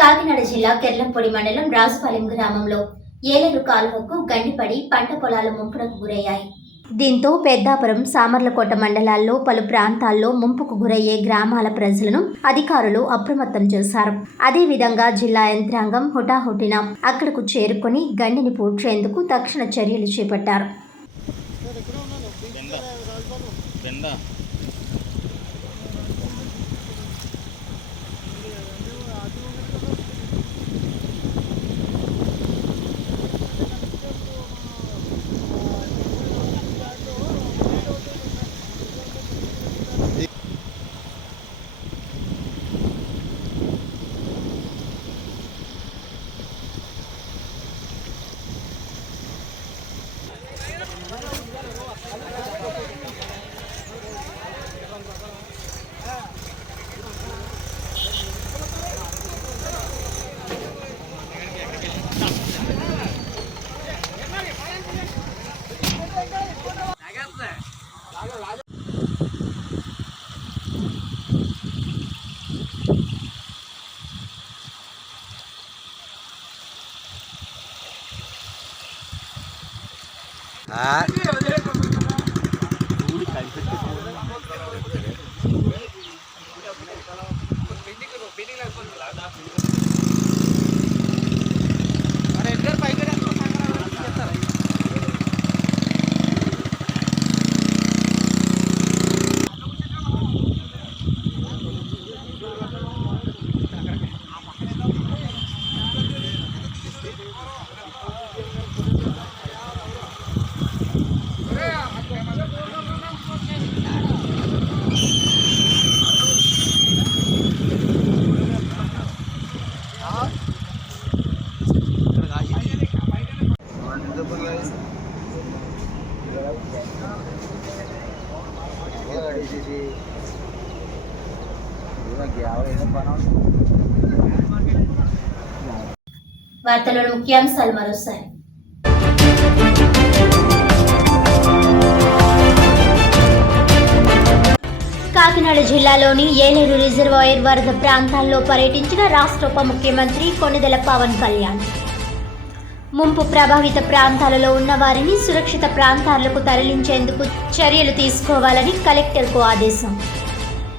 కాకినాడ జిల్లా కెర్లంపొడి మండలం రాజుపాలెం గ్రామంలో ఏలేరు కాలువకు గండిపడి పంట పొలాలు ముంపునకు గురయ్యాయి. దీంతో పెద్దాపురం సామర్లకోట మండలాల్లో పలు ప్రాంతాల్లో ముంపుకు గురయ్యే గ్రామాల ప్రజలను అధికారులు అప్రమత్తం చేశారు. అదేవిధంగా జిల్లా యంత్రాంగం హుటాహుటిన అక్కడకు చేరుకొని గండిని పూడ్చేందుకు తక్షణ చర్యలు చేపట్టారు. Ah. బెండ వార్తలోని ముఖ్యాంశాలు మరోసారి కాకినాడ జిల్లాలోని ఏలేరు రిజర్వాయర్ వరద ప్రాంతాల్లో పర్యటించిన రాష్ట్ర ఉప ముఖ్యమంత్రి కొణిదెల పవన్ కళ్యాణ్. ముంపు ప్రభావిత ప్రాంతాలలో ఉన్న వారిని సురక్షిత ప్రాంతాలకు తరలించేందుకు చర్యలు తీసుకోవాలని కలెక్టర్కు ఆదేశం.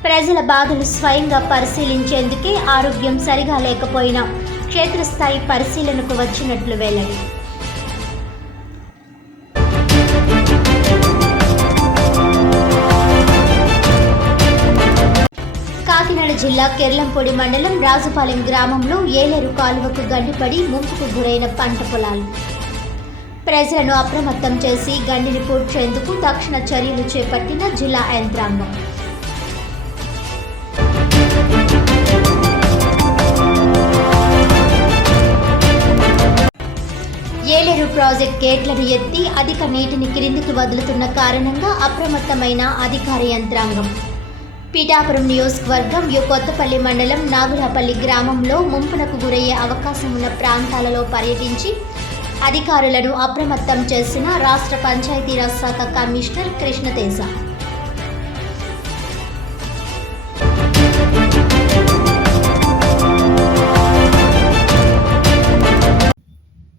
ప్రజల బాధలు స్వయంగా పరిశీలించేందుకే ఆరోగ్యం సరిగా లేకపోయినా క్షేత్రస్థాయి పరిశీలనకు వచ్చినట్లు వెల్లడి. కాకినాడ జిల్లా కెర్లంపొడి మండలం రాజుపాలెం గ్రామంలో ఏలేరు కాలువకు గండిపడి ముంపుకు గురైన పంట పొలాలు. ప్రజలను అప్రమత్తం చేసి గండిని పూడ్చేందుకు తక్షణ చర్యలు చేపట్టిన జిల్లా యంత్రాంగం. ఏలేరు ప్రాజెక్ట్ గేట్లను ఎత్తి అధిక నీటిని క్రిందికి వదులుతున్న కారణంగా అప్రమత్తమైన అధికార యంత్రాంగం. పీఠాపురం నియోజకవర్గం యు కొత్తపల్లి మండలం నాగులపల్లి గ్రామంలో ముంపునకు గురయ్యే అవకాశం ఉన్న ప్రాంతాలలో పర్యటించి అధికారులను అప్రమత్తం చేసిన రాష్ట్ర పంచాయతీరాజ్ శాఖ కమిషనర్ కృష్ణతేజ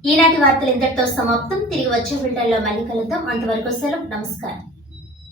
ఈనాటి వార్తలు ఇంతటితో సమాప్తం. తిరిగి వచ్చే ఫిల్టర్లో మళ్ళీ కలుద్దాం. అంతవరకు సెలవు. నమస్కారం.